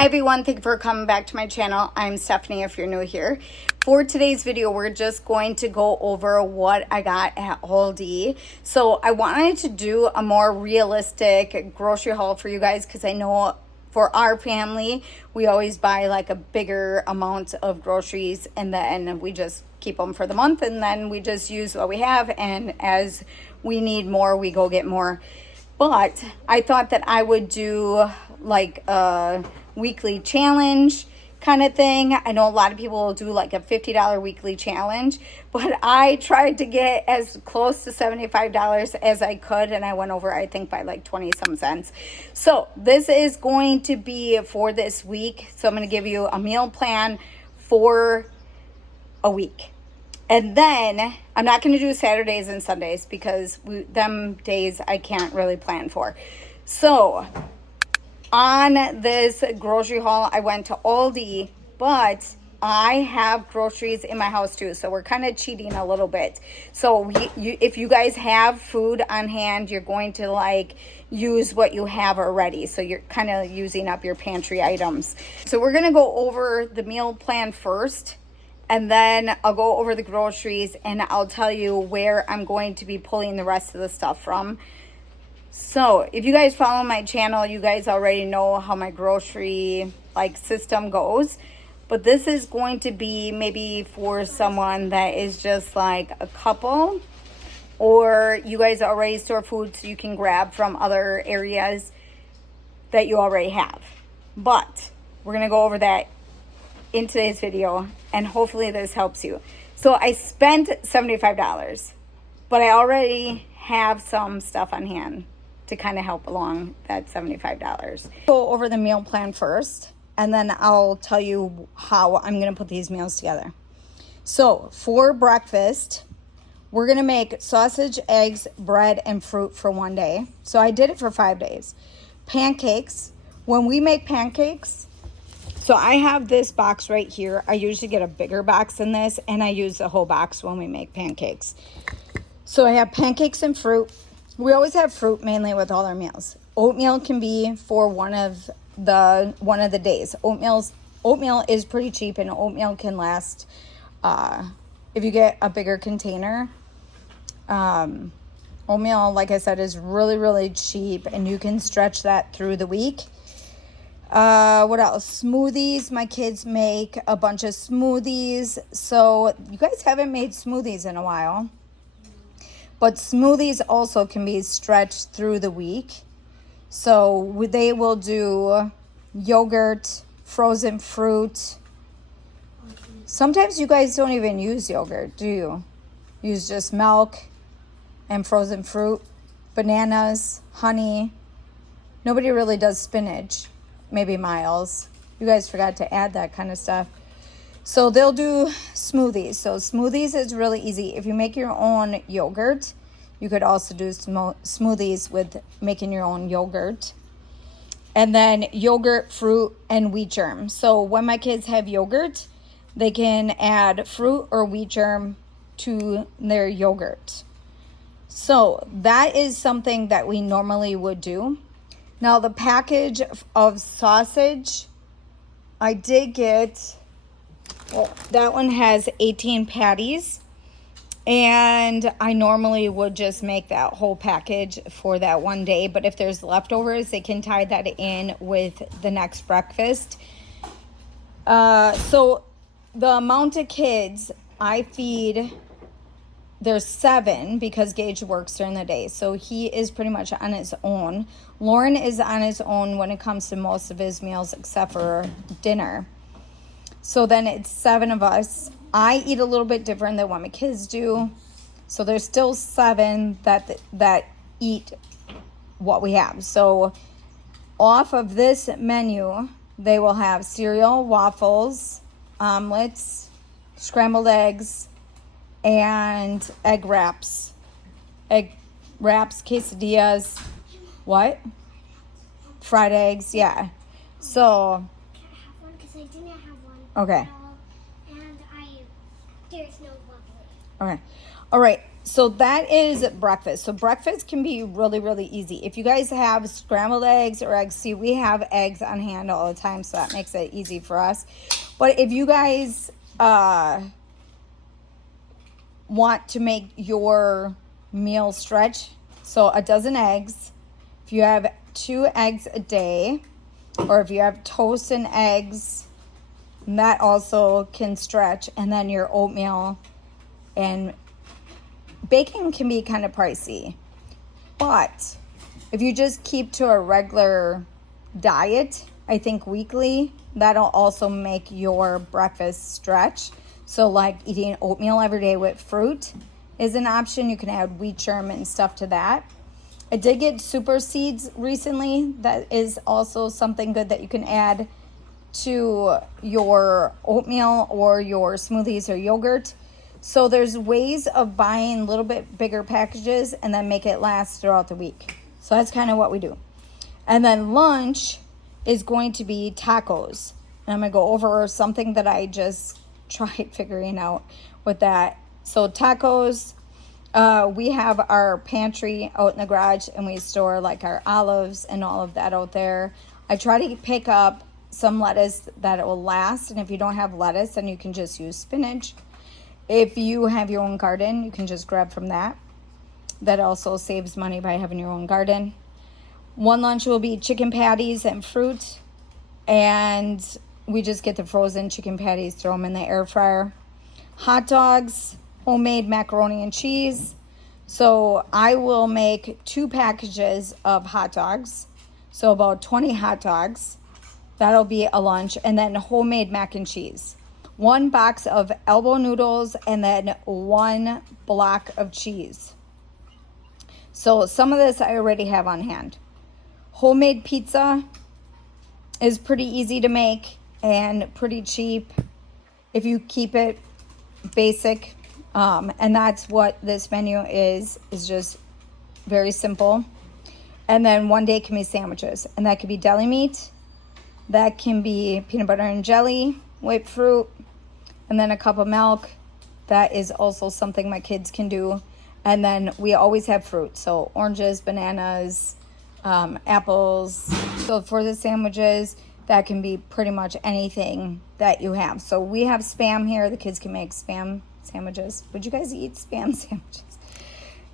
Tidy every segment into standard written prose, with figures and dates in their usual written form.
Hi everyone, thank you for coming back to my channel. I'm Stephanie if you're new here. For today's video, we're just going to go over what I got at Aldi. So I wanted to do a more realistic grocery haul for you guys because I know for our family, we always buy like a bigger amount of groceries and then we just keep them for the month and then we just use what we have, and as we need more, we go get more. But I thought that I would do like a weekly challenge kind of thing. I know a lot of people will do like a $50 weekly challenge, but I tried to get as close to $75 as I could, and I went over, I think, by like 20 some cents. So this is going to be for this week. So I'm going to give you a meal plan for a week. And then I'm not going to do Saturdays and Sundays because them days I can't really plan for. So on this grocery haul, I went to Aldi, but I have groceries in my house too. So we're kind of cheating a little bit. So if you guys have food on hand, you're going to like use what you have already. So you're kind of using up your pantry items. So we're going to go over the meal plan first. And then I'll go over the groceries and I'll tell you where I'm going to be pulling the rest of the stuff from. So if you guys follow my channel, you guys already know how my grocery like system goes. But this is going to be maybe for someone that is just like a couple, or you guys already store food so you can grab from other areas that you already have. But we're going to go over that in today's video, and hopefully this helps you. So I spent $75, but I already have some stuff on hand to kind of help along that $75. Go over the meal plan first, and then I'll tell you how I'm going to put these meals together. So for breakfast, we're going to make sausage, eggs, bread, and fruit for one day. So I did it for 5 days. Pancakes. When we make pancakes, so I have this box right here. I usually get a bigger box than this, and I use the whole box when we make pancakes. So I have pancakes and fruit. We always have fruit mainly with all our meals. Oatmeal can be for one of the days. Oatmeal is pretty cheap, and oatmeal can last if you get a bigger container. Oatmeal, like I said, is really, really cheap, and you can stretch that through the week. What else? Smoothies. My kids make a bunch of smoothies. So you guys haven't made smoothies in a while. But smoothies also can be stretched through the week. So they will do yogurt, frozen fruit. Sometimes you guys don't even use yogurt, do you? Use just milk and frozen fruit, bananas, honey. Nobody really does spinach. Maybe Miles. You guys forgot to add that kind of stuff. So they'll do smoothies. So smoothies is really easy. If you make your own yogurt, you could also do smoothies with making your own yogurt. And then yogurt, fruit, and wheat germ. So when my kids have yogurt, they can add fruit or wheat germ to their yogurt. So that is something that we normally would do. Now the package of sausage, I did get, well, that one has 18 patties, and I normally would just make that whole package for that one day, but if there's leftovers, they can tie that in with the next breakfast. So the amount of kids I feed, there's 7 because Gage works during the day. So he is pretty much on his own. Lauren is on his own when it comes to most of his meals except for dinner. So then it's 7 of us. I eat a little bit different than what my kids do. So there's still 7 that eat what we have. So off of this menu, they will have cereal, waffles, omelets, scrambled eggs, and egg wraps, quesadillas, what? Fried eggs, yeah. So, I have one because I didn't have one. Okay. And there's no waffle. Okay. All right. So that is breakfast. So breakfast can be really, really easy. If you guys have scrambled eggs or eggs, see, we have eggs on hand all the time, so that makes it easy for us. But if you guys want to make your meal stretch, so a dozen eggs, if you have 2 eggs a day, or if you have toast and eggs, that also can stretch. And then your oatmeal, and baking can be kind of pricey, but if you just keep to a regular diet, I think weekly, that'll also make your breakfast stretch. So like eating oatmeal every day with fruit is an option. You can add wheat germ and stuff to that. I did get super seeds recently. That is also something good that you can add to your oatmeal or your smoothies or yogurt. So there's ways of buying a little bit bigger packages and then make it last throughout the week. So that's kind of what we do. And then lunch is going to be tacos. And I'm going to go over something that I just tried figuring out with that. So tacos, we have our pantry out in the garage, and we store like our olives and all of that out there. I try to pick up some lettuce that it will last. And if you don't have lettuce, then you can just use spinach. If you have your own garden, you can just grab from that. That also saves money by having your own garden. One lunch will be chicken patties and fruit. And we just get the frozen chicken patties, throw them in the air fryer. Hot dogs, homemade macaroni and cheese. So I will make 2 packages of hot dogs. So about 20 hot dogs. That'll be a lunch. And then homemade mac and cheese. 1 box of elbow noodles, and then 1 block of cheese. So some of this I already have on hand. Homemade pizza is pretty easy to make and pretty cheap if you keep it basic. And that's what this menu is just very simple. And then one day can be sandwiches, and that could be deli meat, that can be peanut butter and jelly, whipped fruit, and then a cup of milk. That is also something my kids can do. And then we always have fruit. So oranges, bananas, apples. So for the sandwiches, that can be pretty much anything that you have. So we have Spam here. The kids can make Spam sandwiches. Would you guys eat Spam sandwiches?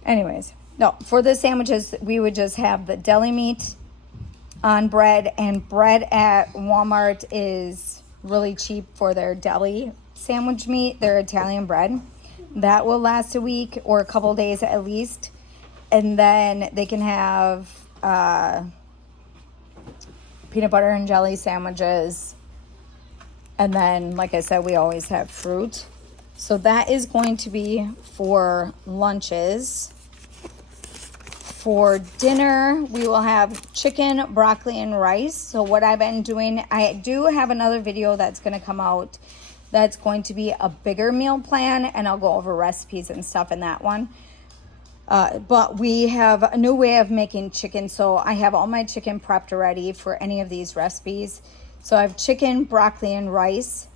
Anyways, no, for the sandwiches, we would just have the deli meat on bread. And bread at Walmart is really cheap for their deli sandwich meat, their Italian bread. That will last a week or a couple days at least. And then they can have peanut butter and jelly sandwiches. And then, like I said, we always have fruit. So that is going to be for lunches. For dinner, we will have chicken, broccoli, and rice. So what I've been doing, I do have another video that's going to come out that's going to be a bigger meal plan, and I'll go over recipes and stuff in that one. But we have a new way of making chicken. So I have all my chicken prepped already for any of these recipes. So I have chicken, broccoli, and rice.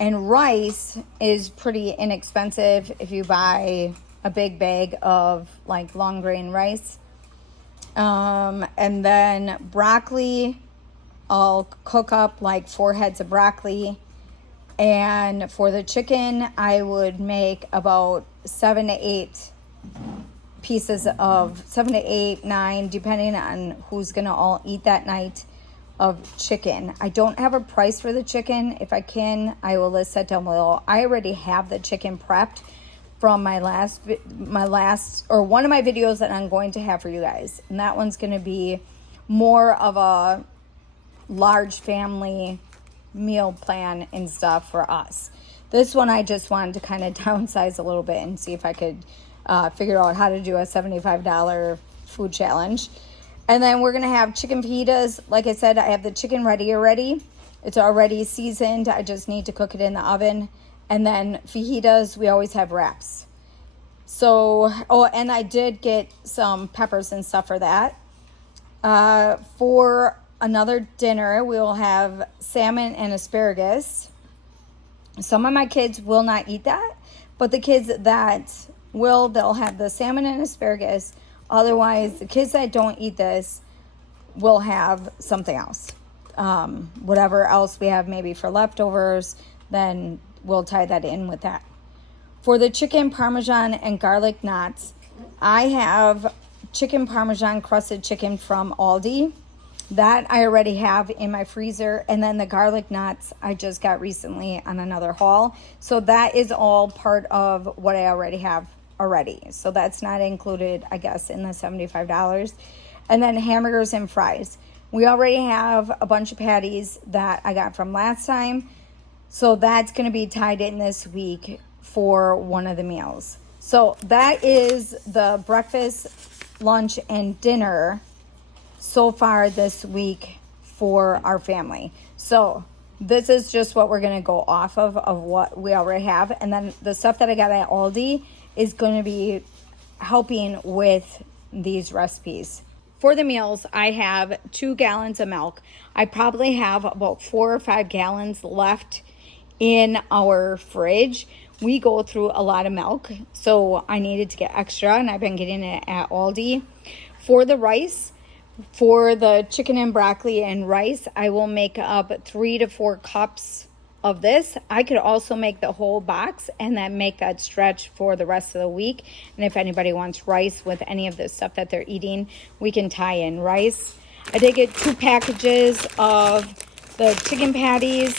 And rice is pretty inexpensive if you buy a big bag of like long grain rice. And then broccoli, I'll cook up like 4 heads of broccoli. And for the chicken, I would make about 7 to 8 pieces of 7 to 8, 9, depending on who's gonna all eat that night, of chicken. I don't have a price for the chicken. If I can, I will list that down below. I already have the chicken prepped from one of my videos that I'm going to have for you guys. And that one's going to be more of a large family meal plan and stuff for us. This one I just wanted to kind of downsize a little bit and see if I could figure out how to do a $75 food challenge. And then we're going to have chicken fajitas. Like I said, I have the chicken ready already. It's already seasoned. I just need to cook it in the oven. And then fajitas, we always have wraps. So, oh, and I did get some peppers and stuff for that. For another dinner, we will have salmon and asparagus. Some of my kids will not eat that, but the kids that they'll have the salmon and asparagus. Otherwise, the kids that don't eat this will have something else. Whatever else we have maybe for leftovers, then we'll tie that in with that. For the chicken parmesan and garlic knots, I have chicken parmesan crusted chicken from Aldi. That I already have in my freezer. And then the garlic knots I just got recently on another haul. So that is all part of what I already have already. So that's not included, I guess, in the $75. And then hamburgers and fries. We already have a bunch of patties that I got from last time. So that's going to be tied in this week for one of the meals. So that is the breakfast, lunch, and dinner so far this week for our family. So this is just what we're going to go off of what we already have. And then the stuff that I got at Aldi is going to be helping with these recipes. For the meals, I have 2 gallons of milk. I probably have about 4 or 5 gallons left in our fridge. We go through a lot of milk, so I needed to get extra, and I've been getting it at Aldi. For the rice, for the chicken and broccoli and rice, I will make up 3 to 4 cups of this. I could also make the whole box and then make that stretch for the rest of the week. And if anybody wants rice with any of the stuff that they're eating, we can tie in rice. I did get 2 packages of the chicken patties.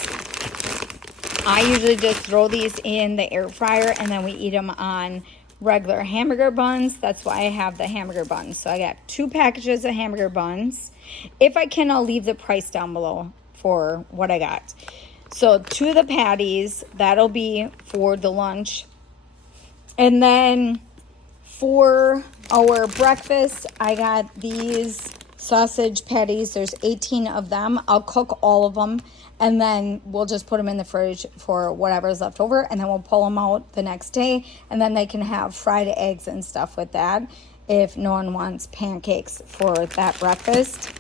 I usually just throw these in the air fryer and then we eat them on regular hamburger buns. That's why I have the hamburger buns. So I got 2 packages of hamburger buns. If I can, I'll leave the price down below for what I got. So 2 of the patties, that'll be for the lunch. And then for our breakfast, I got these sausage patties. There's 18 of them. I'll cook all of them. And then we'll just put them in the fridge for whatever's left over. And then we'll pull them out the next day. And then they can have fried eggs and stuff with that if no one wants pancakes for that breakfast.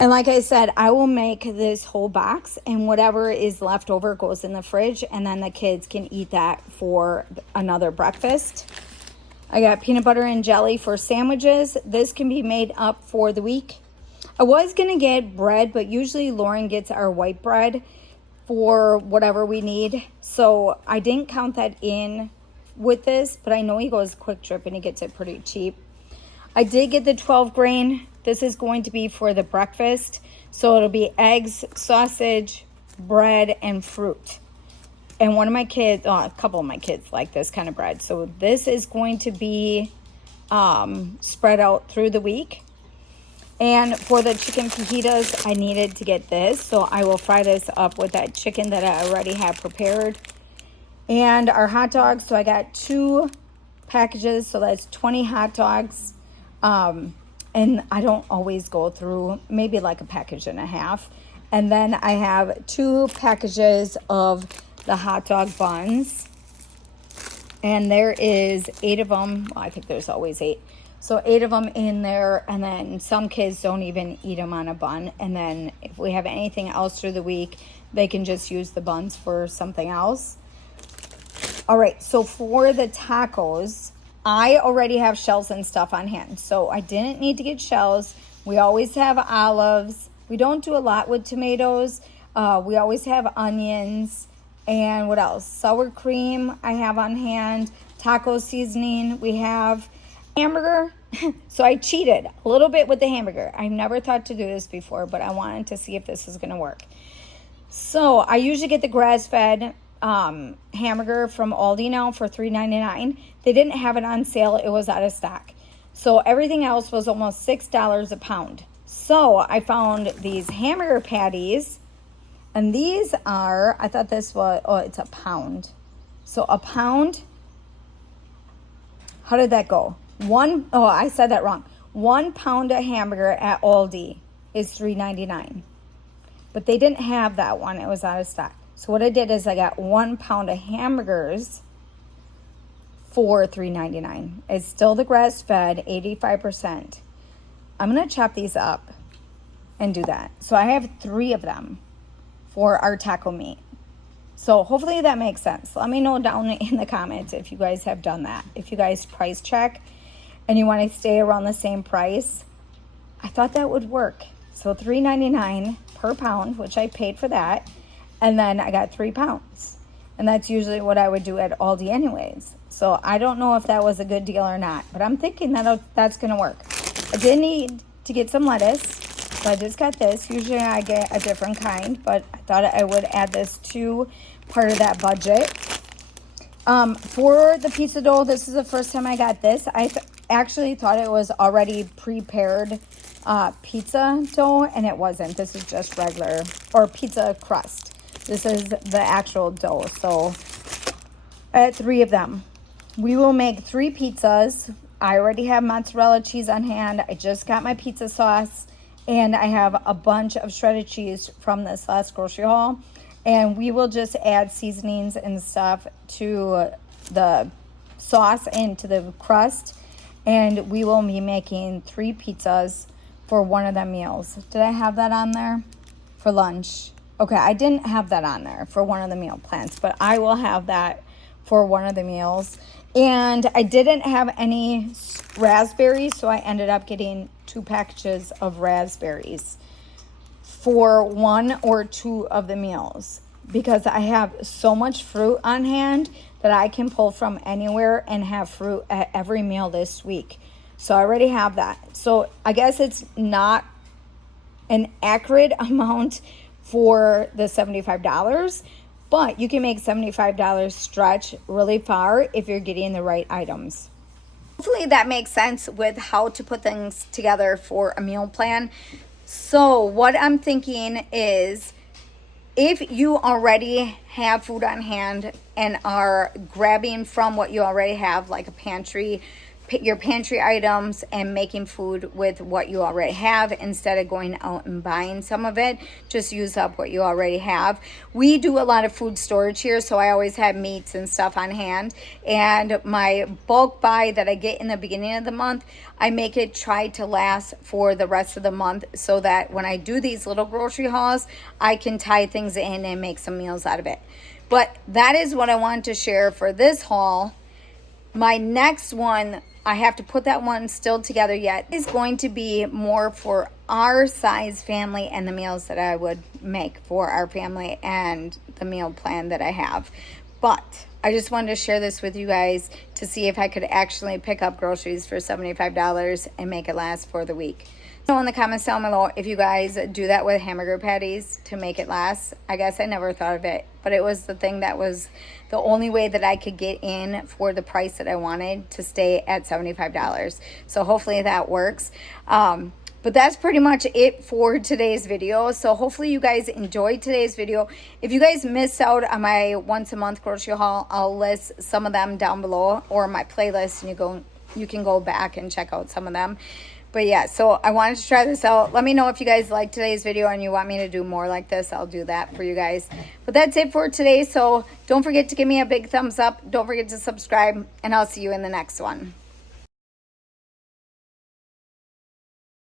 And like I said, I will make this whole box. And whatever is left over goes in the fridge. And then the kids can eat that for another breakfast. I got peanut butter and jelly for sandwiches. This can be made up for the week. I was going to get bread, but usually Lauren gets our white bread for whatever we need. So I didn't count that in with this, but I know he goes Quick Trip and he gets it pretty cheap. I did get the 12 grain. This is going to be for the breakfast. So it'll be eggs, sausage, bread, and fruit. And one of my kids, a couple of my kids like this kind of bread. So this is going to be spread out through the week. And for the chicken fajitas, I needed to get this. So I will fry this up with that chicken that I already have prepared. And our hot dogs, so I got 2 packages. So that's 20 hot dogs. And I don't always go through, maybe like a package and a half. And then I have 2 packages of the hot dog buns. And there is 8 of them. Well, I think there's always 8. So 8 of them in there, and then some kids don't even eat them on a bun. And then if we have anything else through the week, they can just use the buns for something else. All right, so for the tacos, I already have shells and stuff on hand. So I didn't need to get shells. We always have olives. We don't do a lot with tomatoes. We always have onions. And what else? Sour cream I have on hand. Taco seasoning we have. Hamburger. So I cheated a little bit with the hamburger. I've never thought to do this before, but I wanted to see if this is going to work. So I usually get the grass-fed hamburger from Aldi now for $3.99. They didn't have it on sale. It was out of stock. So everything else was almost $6 a pound. So I found these hamburger patties. And these are, I thought this was, oh, it's a pound. So a pound. How did that go? I said that wrong. 1 pound of hamburger at Aldi is $3.99. But they didn't have that one. It was out of stock. So what I did is I got 1 pound of hamburgers for $3.99. It's still the grass-fed, 85%. I'm going to chop these up and do that. So I have 3 of them for our taco meat. So hopefully that makes sense. Let me know down in the comments if you guys have done that. If you guys price check and you want to stay around the same price, I thought that would work. So $3.99 per pound, which I paid for that. And then I got 3 pounds. And that's usually what I would do at Aldi anyways. So I don't know if that was a good deal or not, but I'm thinking that that's going to work. I did need to get some lettuce, so I just got this. Usually I get a different kind, but I thought I would add this to part of that budget. For the pizza dough, this is the first time I got this. I actually thought it was already prepared pizza dough, and it wasn't. This is just regular, or pizza crust. This is the actual dough. So I had 3 of them. We will make 3 pizzas. I already have mozzarella cheese on hand. I just got my pizza sauce, and I have a bunch of shredded cheese from this last grocery haul. And we will just add seasonings and stuff to the sauce and to the crust. And we will be making 3 pizzas for one of the meals. Did I have that on there for lunch? Okay, I didn't have that on there for one of the meal plans, but I will have that for one of the meals. And I didn't have any raspberries, so I ended up getting 2 packages of raspberries for 1 or 2 of the meals, because I have so much fruit on hand that I can pull from anywhere and have fruit at every meal this week. So I already have that. So I guess it's not an accurate amount for the $75, but you can make $75 stretch really far if you're getting the right items. Hopefully that makes sense with how to put things together for a meal plan. So what I'm thinking is, if you already have food on hand and are grabbing from what you already have, like a pantry, your pantry items, and making food with what you already have instead of going out and buying some of it, just use up what you already have. We do a lot of food storage here, so I always have meats and stuff on hand, and my bulk buy that I get in the beginning of the month, I make it try to last for the rest of the month, so that when I do these little grocery hauls, I can tie things in and make some meals out of it. But that is what I wanted to share for this haul. My next one, I have to put that one still together yet, is going to be more for our size family and the meals that I would make for our family and the meal plan that I have. But I just wanted to share this with you guys to see if I could actually pick up groceries for $75 and make it last for the week. So in the comments down below if you guys do that with hamburger patties to make it last. I guess I never thought of it, but it was the thing that was the only way that I could get in for the price that I wanted to stay at $75. So hopefully that works. But that's pretty much it for today's video. So hopefully you guys enjoyed today's video. If you guys missed out on my once a month grocery haul, I'll list some of them down below, or my playlist, and you can go back and check out some of them. But yeah, so I wanted to try this out. Let me know if you guys liked today's video and you want me to do more like this. I'll do that for you guys. But that's it for today. So don't forget to give me a big thumbs up. Don't forget to subscribe, and I'll see you in the next one.